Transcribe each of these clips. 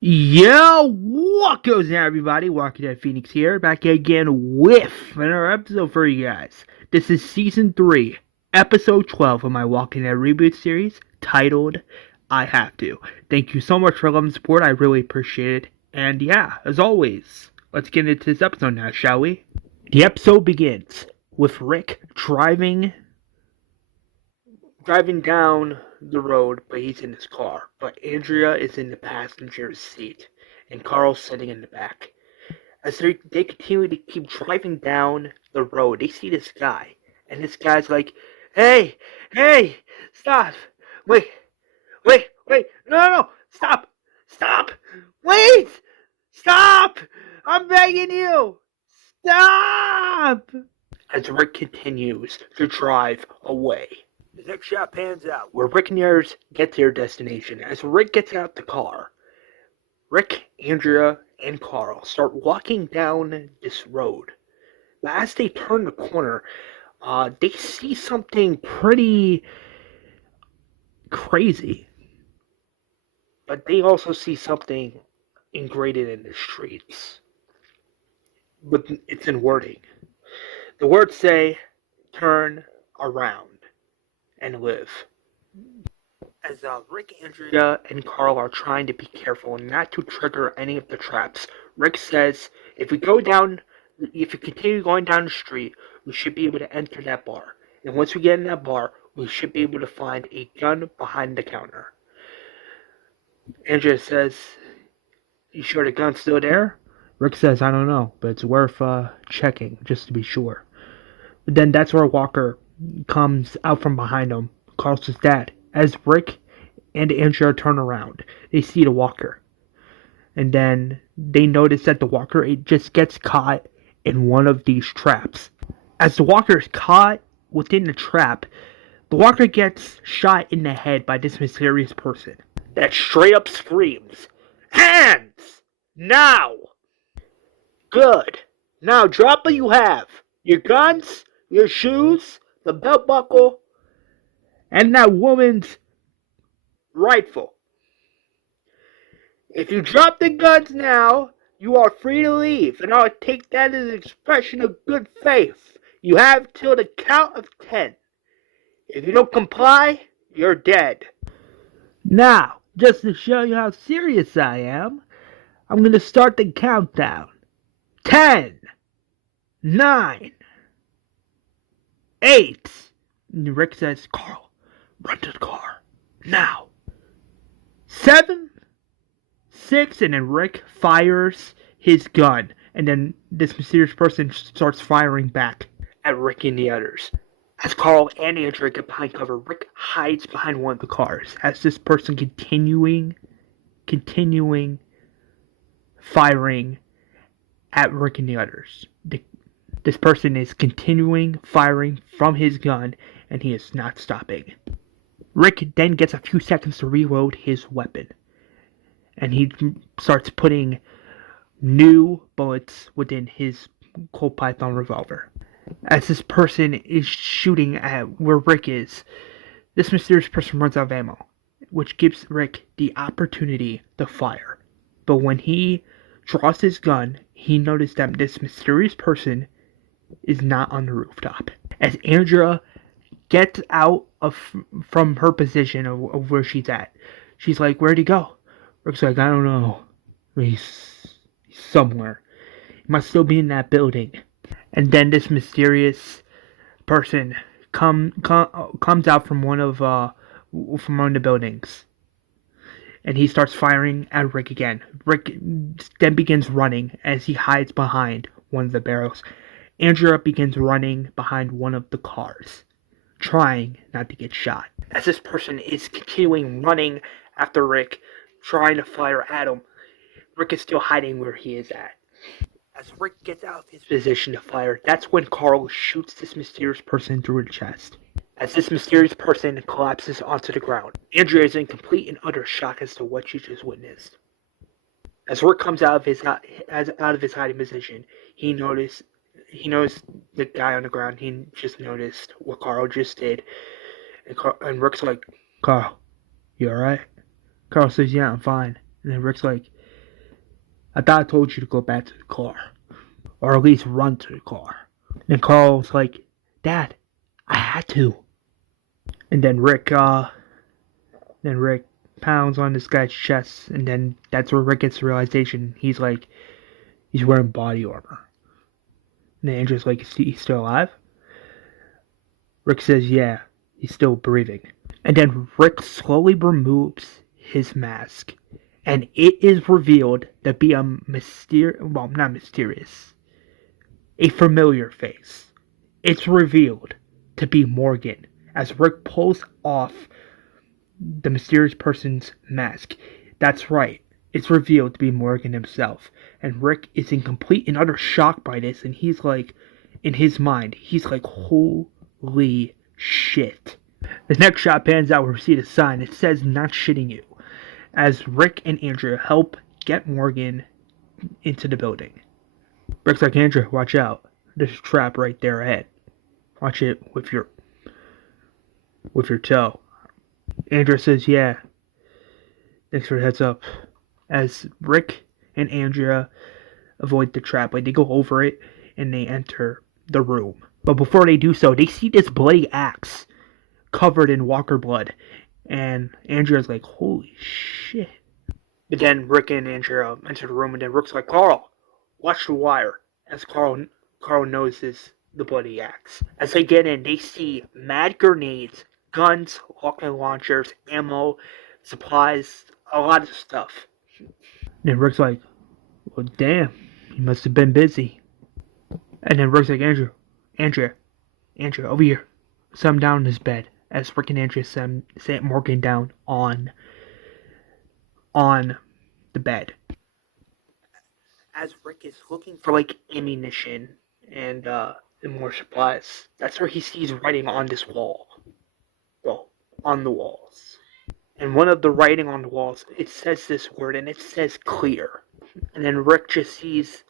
Yo, what goes on, everybody? Walking Dead Phoenix here, back again with another episode for you guys. This is Season 3, Episode 12 of my Walking Dead Reboot series, titled, I Have To. Thank you so much for loving the support, I really appreciate it. And yeah, as always, let's get into this episode now, shall we? The episode begins with Rick driving down the road, but he's in his car. But Andrea is in the passenger seat, and Carl's sitting in the back. As they continue to keep driving down the road, they see this guy, and this guy's like, "Hey, stop! Wait, no, stop! Wait, stop! I'm begging you, stop!" As Rick continues to drive away. The next shot pans out where Rick and Yars get to their destination. As Rick gets out the car, Rick, Andrea, and Carl start walking down this road. But as they turn the corner, they see something pretty crazy. But they also see something engraved in the streets. But it's in wording. The words say, "Turn around and live." As Rick, Andrea, and Carl are trying to be careful not to trigger any of the traps, Rick says, if we continue going down the street, we should be able to enter that bar. And once we get in that bar, we should be able to find a gun behind the counter. Andrea says, "You sure the gun's still there?" Rick says, "I don't know, but it's worth checking, just to be sure." But then that's where Walker comes out from behind him. Carl says, "Dad." As Rick and Andrea turn around, they see the Walker. And then they notice that the Walker, it just gets caught in one of these traps. As the Walker is caught within the trap, the Walker gets shot in the head by this mysterious person that straight up screams, "Hands! Now!" Good. Now drop what you have. Your guns, your shoes, the belt buckle, and that woman's rifle. If you drop the guns now, you are free to leave, and I'll take that as an expression of good faith. You have till the count of 10. If you don't comply, you're dead. Now, just to show you how serious I am, I'm going to start the countdown. 10, 9, 8. And Rick says, "Carl, run to the car. Now." 7, 6, and then Rick fires his gun. And then this mysterious person starts firing back at Rick and the others. As Carl and Andrea get behind cover, Rick hides behind one of the cars. As this person continuing firing at Rick and the others. This person is continuing firing from his gun, and he is not stopping. Rick then gets a few seconds to reload his weapon, and he starts putting new bullets within his Colt Python revolver. As this person is shooting at where Rick is, this mysterious person runs out of ammo, which gives Rick the opportunity to fire. But when he draws his gun, he noticed that this mysterious person is not on the rooftop. As Andrea gets out from her position of where she's at, she's like, "Where'd he go?" Rick's like, "I don't know. He's somewhere. He must still be in that building." And then this mysterious person comes out from one of the buildings, and he starts firing at Rick again. Rick then begins running as he hides behind one of the barrels. Andrea begins running behind one of the cars, trying not to get shot. As this person is continuing running after Rick, trying to fire at him, Rick is still hiding where he is at. As Rick gets out of his position to fire, that's when Carl shoots this mysterious person through the chest. As this mysterious person collapses onto the ground, Andrea is in complete and utter shock as to what she just witnessed. As Rick comes out of his hiding position, he noticed the guy on the ground. He just noticed what Carl just did, and Rick's like, "Carl, you alright?" Carl says, "Yeah, I'm fine." And then Rick's like, I thought I told you to go back to the car. Or at least run to the car. And Carl's like, Dad, I had to. And then Rick pounds on this guy's chest, and then that's where Rick gets the realization. He's wearing body armor. And Andrea's like, is he still alive? Rick says, yeah, he's still breathing. And then Rick slowly removes his mask, and it is revealed to be a a familiar face. It's revealed to be Morgan, as Rick pulls off the mysterious person's mask. That's right, it's revealed to be Morgan himself. And Rick is in complete and utter shock by this, and he's like, in his mind, he's like, holy shit. The next shot pans out where we see the sign. It says, not shitting you, as Rick and Andrea help get Morgan into the building. Rick's like, Andrea, watch out. There's a trap right there ahead. Watch it with your toe. Andrea says, yeah. Thanks for the heads up. As Rick and Andrea avoid the trap, like they go over it and they enter the room. But before they do so, they see this bloody axe covered in walker blood. And Andrea's like, holy shit. But then Rick and Andrea enter the room, and then Rick's like, Carl, watch the wire. As Carl notices the bloody axe. As they get in, they see mad grenades, guns, rocket launchers, ammo, supplies, a lot of stuff. And Rick's like, well, damn, he must have been busy. And then Rick's like, Andrea, over here. Set him down in his bed. As Rick and Andrea set Morgan down on the bed. As Rick is looking for like ammunition and more supplies, that's where he sees writing on this wall. Well, on the walls. And one of the writing on the walls, it says this word, and it says clear. And then Rick just sees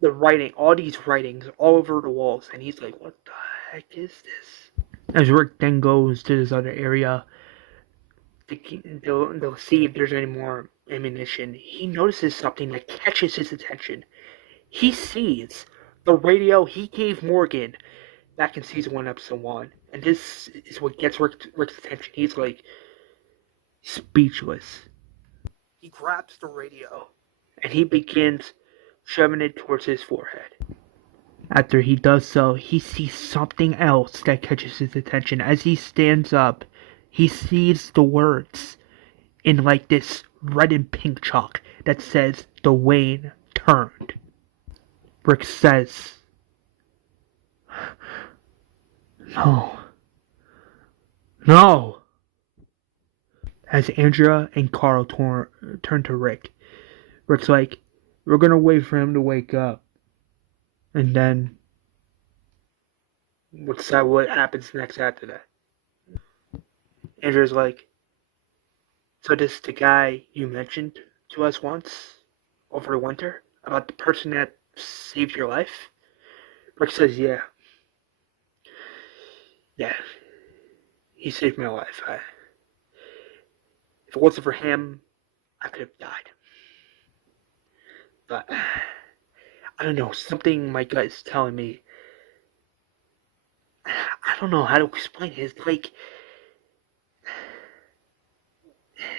the writing, all these writings all over the walls, and he's like, what the heck is this? As Rick then goes to this other area, they'll see if there's any more ammunition. He notices something that catches his attention. He sees the radio he gave Morgan back in season 1, episode 1. And this is what gets Rick's attention. He's like speechless. He grabs the radio and he begins shoving it towards his forehead. After he does so, he sees something else that catches his attention. As he stands up, he sees the words in like this red and pink chalk that says, Duane turned. Rick says, No. As Andrea and Carl turn to Rick, Rick's like, we're gonna wait for him to wake up. And then, what happens next after that? Andrea's like, so this is the guy you mentioned to us once, over the winter, about the person that saved your life? Rick says, yeah. Yeah. He saved my life. If it wasn't for him, I could have died. But, I don't know, something my gut is telling me. I don't know how to explain it.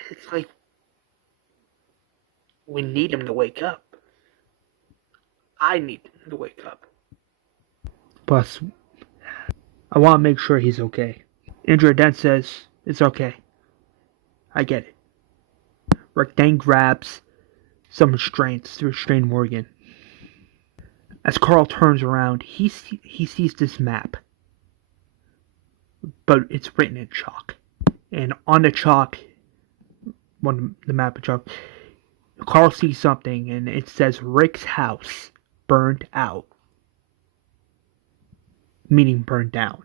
It's like we need him to wake up. I need him to wake up. Plus, I want to make sure he's okay. Andrea then says, it's okay. I get it. Rick then grabs some restraints to restrain Morgan. As Carl turns around, he sees this map. But it's written in chalk. And on the chalk, the map of chalk, Carl sees something, and it says Rick's house burned out. Meaning burned down.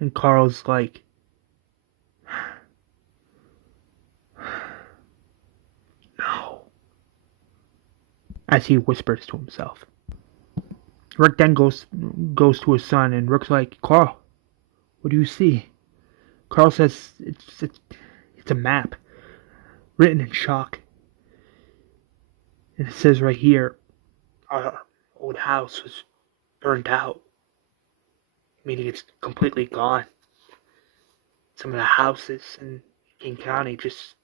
And Carl's like, no. As he whispers to himself. Rick then goes to his son, and Rick's like, Carl, what do you see? Carl says, it's a map, written in chalk. And it says right here, our old house was burned out, meaning it's completely gone. Some of the houses in King County just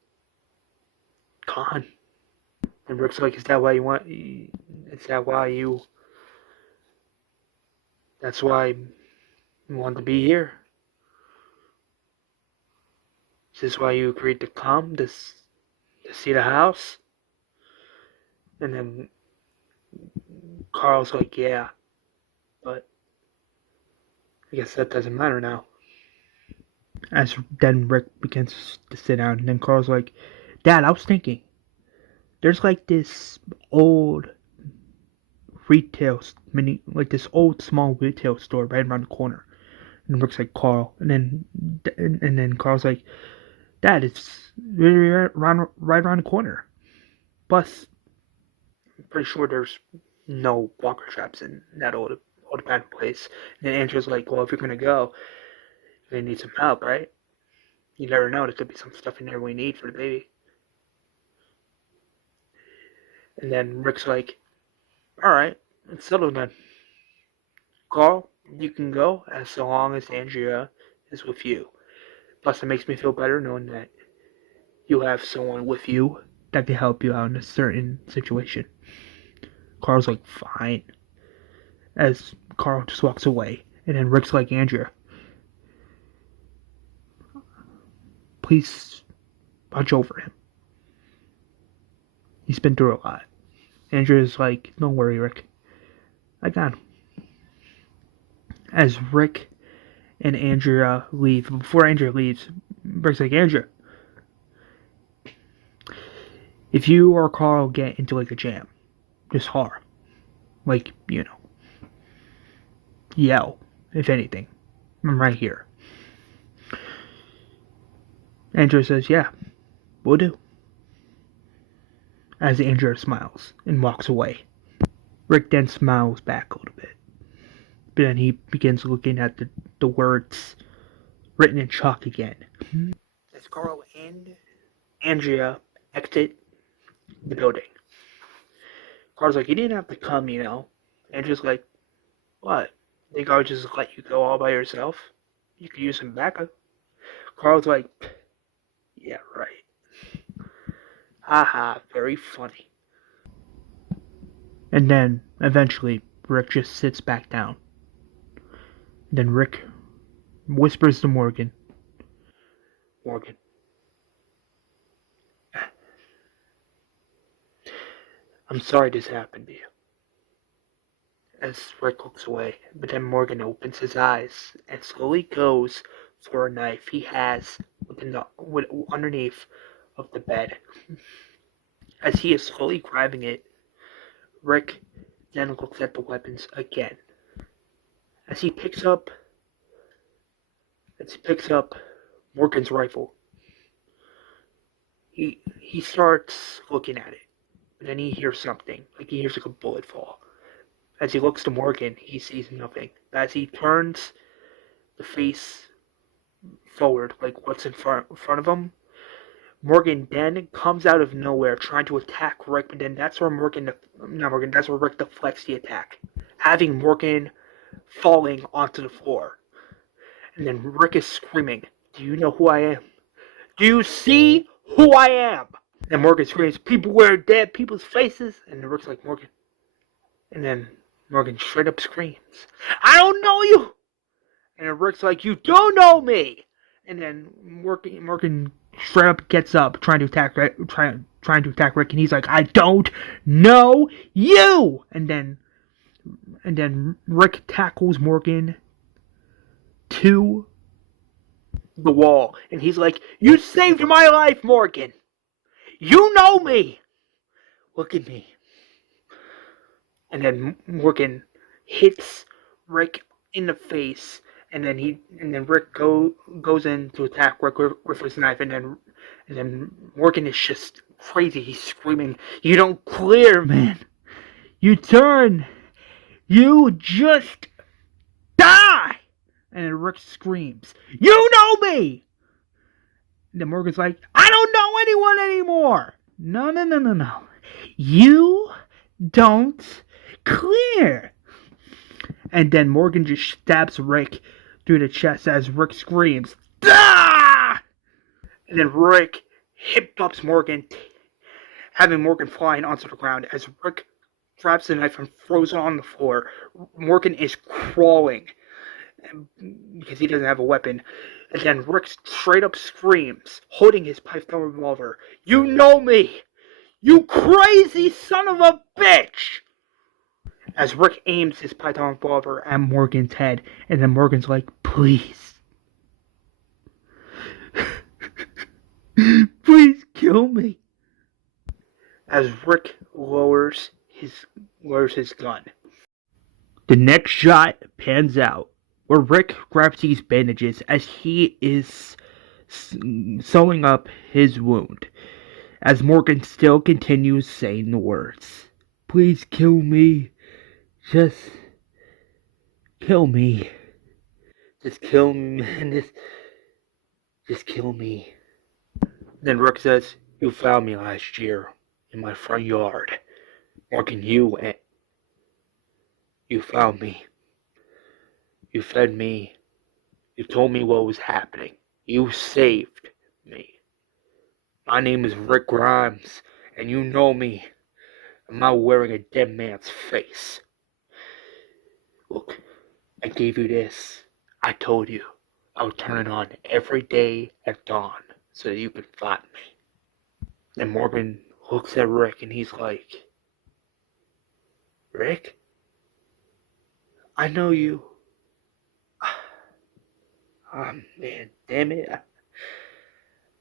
gone. And Rick's like, is that why you want? Is that why you? That's why you want to be here? Is this why you agreed to come to see the house? And then Carl's like, yeah, but I guess that doesn't matter now. As then Rick begins to sit down, and then Carl's like, Dad, I was thinking, there's like this old this old small retail store right around the corner. And Rick's like, Carl, and then Carl's like, Dad, it's right around the corner. Plus, I'm pretty sure there's no walker traps in that old abandoned place. And then Andrew's like, well, if you're gonna go, you're gonna need some help, right? You never know, there could be some stuff in there we need for the baby. And then Rick's like, alright, it's settled then. Carl, you can go as long as Andrea is with you. Plus, it makes me feel better knowing that you have someone with you that can help you out in a certain situation. Carl's like, fine. As Carl just walks away. And then Rick's like, Andrea, please watch over him. He's been through a lot. Andrea's like, don't worry, Rick. I got him. As Rick and Andrea leave, before Andrea leaves, Rick's like, Andrea, if you or Carl get into like a jam, just holler. Like, yell, if anything. I'm right here. Andrea says, yeah, we'll do. As Andrea smiles and walks away. Rick then smiles back a little bit. But then he begins looking at the words written in chalk again. As Carl and Andrea exit the building. Carl's like, you didn't have to come, Andrea's like, what? Think I would just let you go all by yourself? You could use some backup. Carl's like, yeah, right. Haha, very funny. And then, eventually, Rick just sits back down. Then Rick whispers to Morgan, Morgan, I'm sorry this happened to you. As Rick looks away, but then Morgan opens his eyes and slowly goes for a knife he has underneath of the bed. As he is slowly grabbing it, Rick then looks at the weapons again. As he picks up Morgan's rifle, he starts looking at it. But then he hears something, like he hears like a bullet fall. As he looks to Morgan, he sees nothing. As he turns the face forward, like what's in front of him, Morgan then comes out of nowhere trying to attack Rick, but then that's where that's where Rick deflects the attack, having Morgan falling onto the floor. And then Rick is screaming, do you know who I am? Do you see who I am? And Morgan screams, people wear dead people's faces. And then Rick's like, Morgan. And then Morgan straight up screams, I don't know you! And then Rick's like, you don't know me! And then Morgan straight up gets up, trying to attack Rick, and he's like, I don't know you! And then Rick tackles Morgan to the wall, and he's like, you saved my life, Morgan! You know me! Look at me. And then Morgan hits Rick in the face, and then Rick goes in to attack Rick with his knife, and then Morgan is just crazy. He's screaming, you don't clear, man. You turn. You just die. And then Rick screams, you know me. And then Morgan's like, I don't know anyone anymore. No. You don't clear. And then Morgan just stabs Rick through the chest as Rick screams, "Ah!" And then Rick hip drops Morgan, having Morgan flying onto the ground as Rick grabs the knife and throws it on the floor. Morgan is crawling because he doesn't have a weapon. And then Rick straight up screams, holding his Python revolver, "You know me! You crazy son of a bitch!" As Rick aims his Python revolver at Morgan's head, and then Morgan's like, "Please. Please kill me." As Rick lowers his gun. The next shot pans out, where Rick grabs these bandages as he is sewing up his wound, as Morgan still continues saying the words, "Please kill me. Just kill me. Just kill me, man. Just kill me." Then Rick says, "You found me last year in my front yard. Morgan, you found me. You fed me. You told me what was happening. You saved me. My name is Rick Grimes, and you know me. I'm not wearing a dead man's face. Look, I gave you this. I told you I would turn it on every day at dawn so that you could find me." And Morgan looks at Rick and he's like, "Rick, I know you." Oh man, damn it.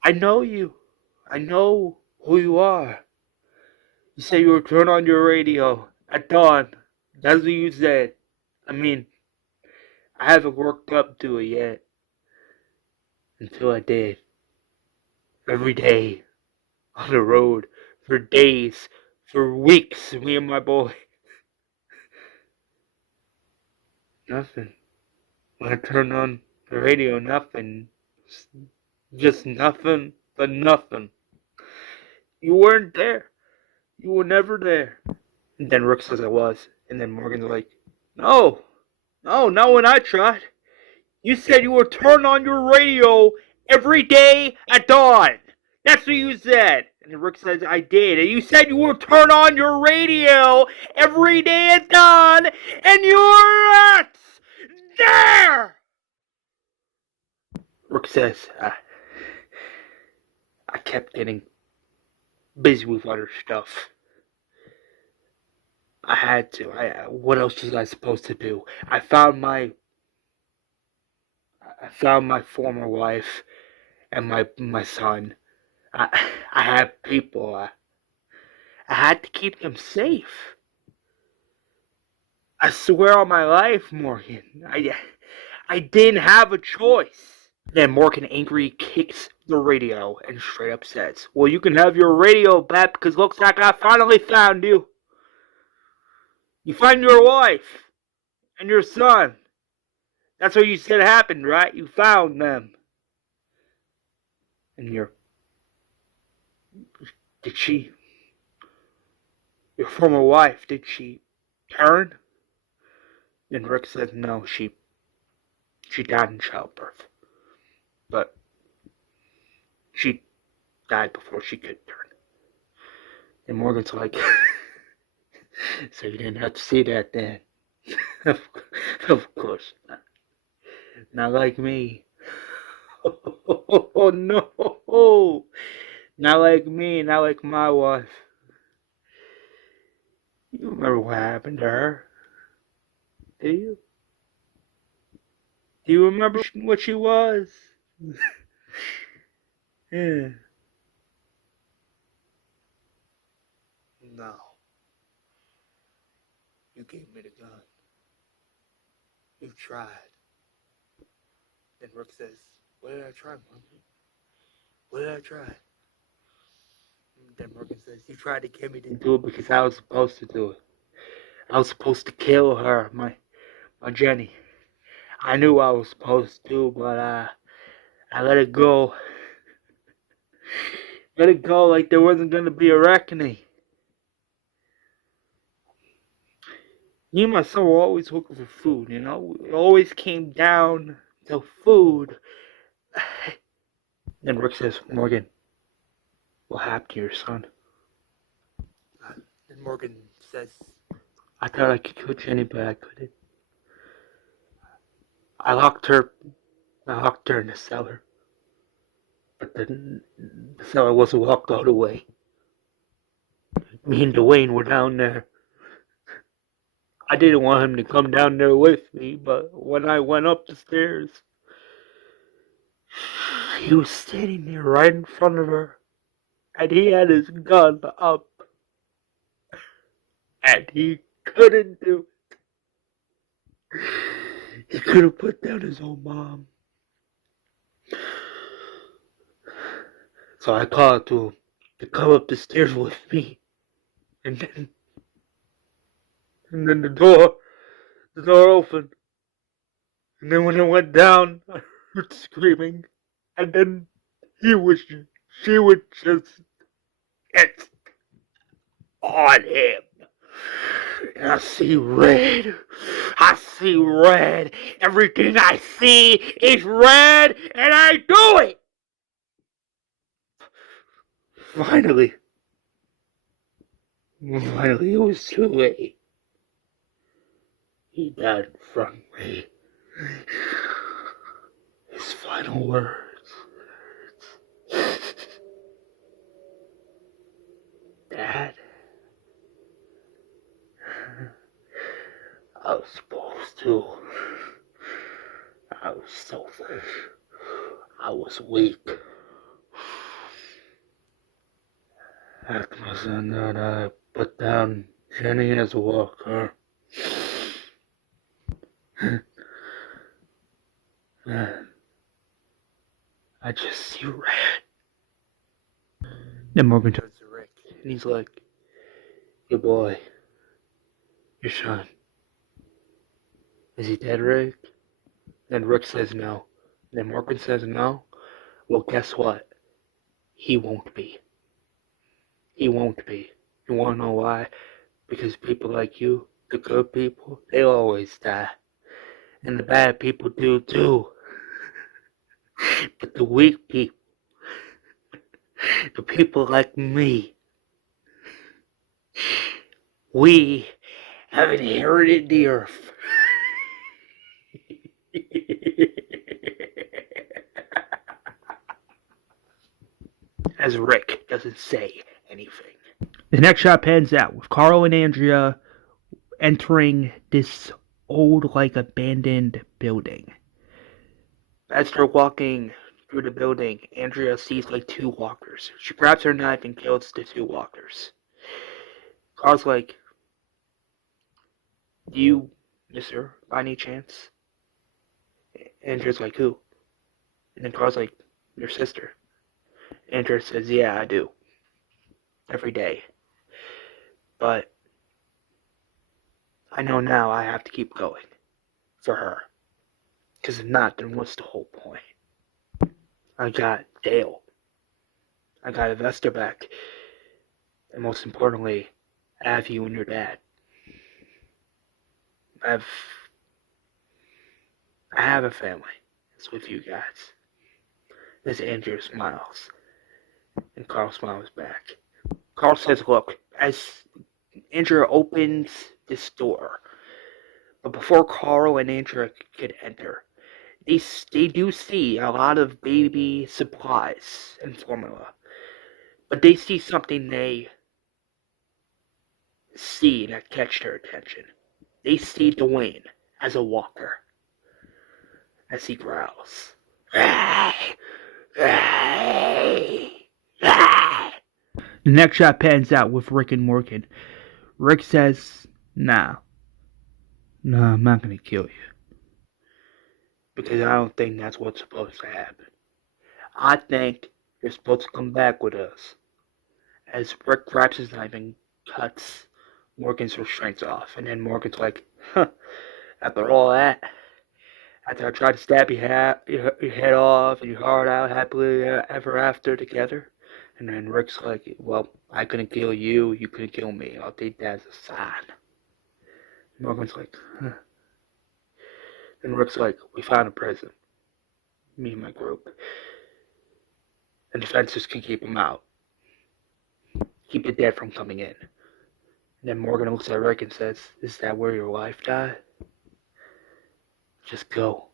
I know you. I know who you are. You said you would turn on your radio at dawn. That's what you said. I mean, I haven't worked up to it yet. Until I did. Every day. On the road. For days. For weeks. Me and my boy. Nothing. When I turned on the radio, nothing. Just nothing but nothing. You weren't there. You were never there. And then Rick says I was. And then Morgan's like, No, not when I tried. You said you would turn on your radio every day at dawn. That's what you said." And Rick says, "I did." "And you said you would turn on your radio every day at dawn, and you're not there." Rick says, I kept getting busy with other stuff. I had to. What else was I supposed to do? I found my former wife and my son. I had people. I had to keep them safe. I swear on my life, Morgan. I didn't have a choice." Then Morgan angry kicks the radio and straight up says, "Well, you can have your radio back because looks like I finally found you. You find your wife and your son. That's what you said happened, right? You found them. And your former wife, did she turn?" And Rick said, "No, she died in childbirth. But she died before she could turn." And Morgan's like, "So you didn't have to see that then?" Of course not. Not like me. Oh no. Not like me, not like my wife. You remember what happened to her? Do you? Do you remember what she was? Yeah. No. You gave me the gun. You tried. Then Rick says, "What did I try, Morgan? What did I try?" And then Morgan says, "You tried to get me to do it because I was supposed to do it. I was supposed to kill her, my Jenny. I knew I was supposed to, but I let it go. Let it go like there wasn't going to be a reckoning. Me and my son were always looking for food, you know? It always came down to food. Then Rick says, Morgan, what happened to your son? And Morgan says, I thought I could kill Jenny, but I couldn't. I locked her in the cellar. But the cellar wasn't locked all the way. Me and Duane were down there. I didn't want him to come down there with me, but when I went up the stairs, he was standing there right in front of her, and he had his gun up, and he couldn't do it. He couldn't put down his own mom. So I called to him to come up the stairs with me, and then the door opened, and then when it went down, I heard screaming, and then she would just get on him. And I see red. Everything I see is red, and I do it. Finally, it was too late. He died in front of me. His final words. Dad, I was supposed to. I was selfish. I was weak. After my son died, I put down Jenny as a walker. I just see red. Then Morgan turns to Rick, and he's like, "Your boy, your son, is he dead, Rick?" Then Rick says no. Then Morgan says no. Well, guess what? He won't be. He won't be. You wanna know why? Because people like you, the good people, they always die. And the bad people do too. But the weak people, the people like me, we have inherited the earth. As Rick doesn't say anything. The next shot pans out with Carl and Andrea entering this old, abandoned building. As they're walking through the building, Andrea sees, two walkers. She grabs her knife and kills the two walkers. Carl's like, "Do you miss her by any chance?" Andrea's like, "Who?" And then Carl's like, "Your sister." Andrea says, "Yeah, I do. Every day. But I know now I have to keep going. For her. Because if not, then what's the whole point? I got Dale. I got Vester back. And most importantly, I have you and your dad. I have a family. It's with you guys." As Andrea smiles. And Carl smiles back. Carl says, "Look," as Andrea opens this door. But before Carl and Andrea could enter, they do see a lot of baby supplies and formula. But they see something that catch their attention. They see Duane as a walker. As he growls. The next shot pans out with Rick and Morgan. Rick says, No, I'm not going to kill you. Because I don't think that's what's supposed to happen. I think you're supposed to come back with us." As Rick grabs his knife and cuts Morgan's restraints off. And then Morgan's like, "After all that, after I tried to stab your head off and your heart out happily ever after together." And then Rick's like, "Well, I couldn't kill you, you couldn't kill me. I'll take that as a sign." Morgan's like, huh. And Rick's like, we found a prison. Me and my group. And the fences can keep him out. Keep the dead from coming in. And then Morgan looks at Rick and says, is that where your wife died? Just go.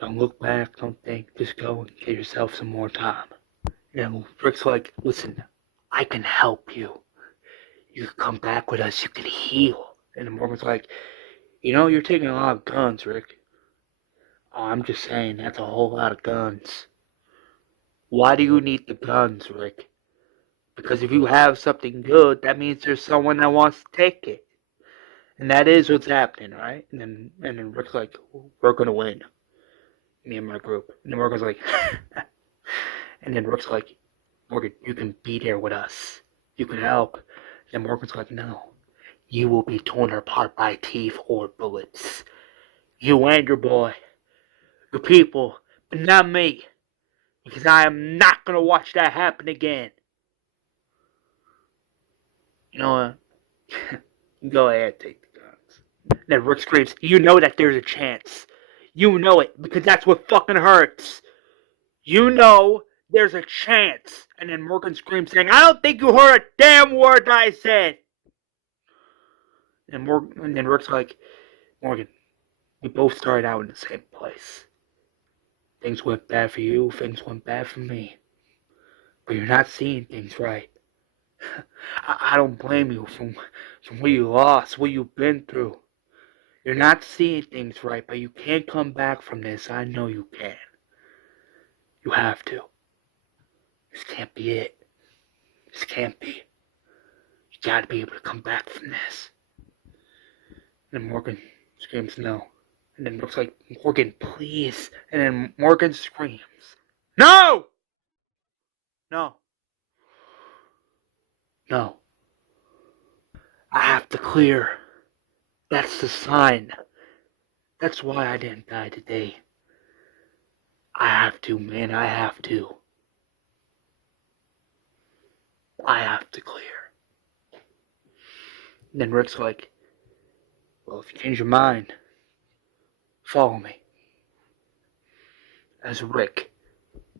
Don't look back, don't think. Just go and give yourself some more time. And Rick's like, listen, I can help you. You can come back with us. You can heal. And Morgan's like, you know, you're taking a lot of guns, Rick. Oh, I'm just saying, that's a whole lot of guns. Why do you need the guns, Rick? Because if you have something good, that means there's someone that wants to take it. And that is what's happening, right? And then Rick's like, we're gonna win. Me and my group. And then Morgan's like, and then Rick's like, Morgan, you can be there with us. You can help. And Morgan's like, no. You will be torn apart by teeth or bullets. You and your boy. Your people. But not me. Because I am not gonna watch that happen again. You know what? Go ahead, take the guns. And then Rick screams, you know that there's a chance. You know it, because that's what fucking hurts. You know there's a chance. And then Morgan screams saying, I don't think you heard a damn word I said. And then Rick's like, Morgan, we both started out in the same place. Things went bad for you, things went bad for me. But you're not seeing things right. I don't blame you from what you lost, what you've been through. You're not seeing things right, but you can't come back from this. I know you can. You have to. This can't be it. This can't be. You gotta be able to come back from this. And then Morgan screams no. And then Rick's like, Morgan, please. And then Morgan screams, no! No. No. I have to clear. That's the sign. That's why I didn't die today. I have to, man. I have to. I have to clear. And then Rick's like, well, if you change your mind, follow me. As Rick,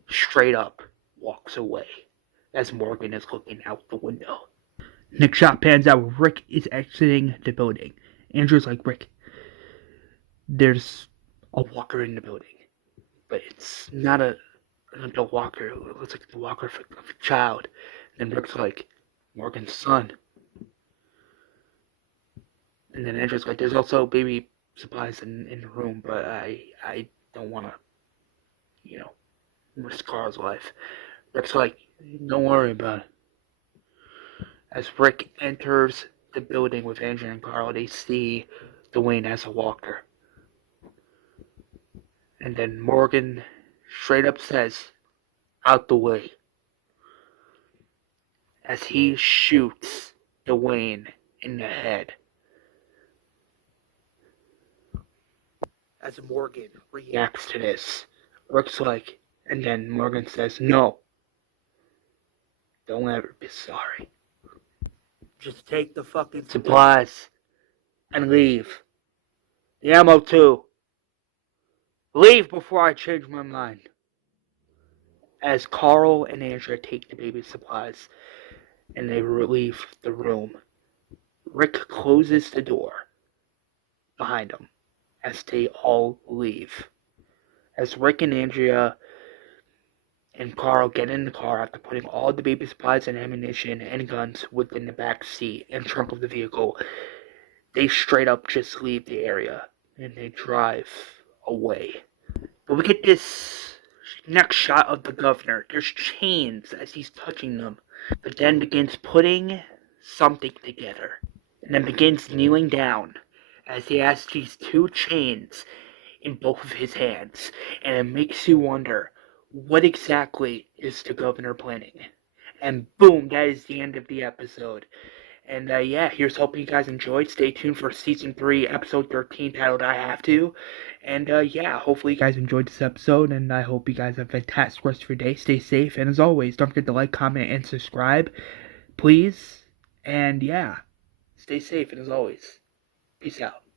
straight up, walks away. As Morgan is looking out the window. Next shot pans out where Rick is exiting the building. Andrew's like, Rick, there's a walker in the building. But it's not an adult walker. It looks like the walker of a child. And then Rick's like, Morgan's son. And then Andrew's like, there's also baby supplies in the room, but I don't want to, risk Carl's life. Rick's like, don't worry about it. As Rick enters the building with Andrea and Carl, they see Duane as a walker. And then Morgan straight up says, out the way. As he shoots Duane in the head. As Morgan reacts to this, Rick's like, and then Morgan says, no. Don't ever be sorry. Just take the fucking supplies and leave. The ammo too. Leave before I change my mind. As Carl and Andrea take the baby supplies and they leave the room, Rick closes the door behind them as they all leave. As Rick and Andrea and Carl get in the car after putting all the baby supplies and ammunition and guns within the back seat and trunk of the vehicle, they straight up just leave the area and they drive away. But we get this next shot of the governor. There's chains as he's touching them, but then begins putting something together and then begins kneeling down as he has these two chains in both of his hands, and it makes you wonder, what exactly is the governor planning? And boom, that is the end of the episode. And here's hoping you guys enjoyed. Stay tuned for season 3, episode 13, titled I Have To. And hopefully you guys enjoyed this episode, and I hope you guys have a fantastic rest of your day. Stay safe, and as always, don't forget to like, comment, and subscribe, please. And stay safe, and as always, Peace out.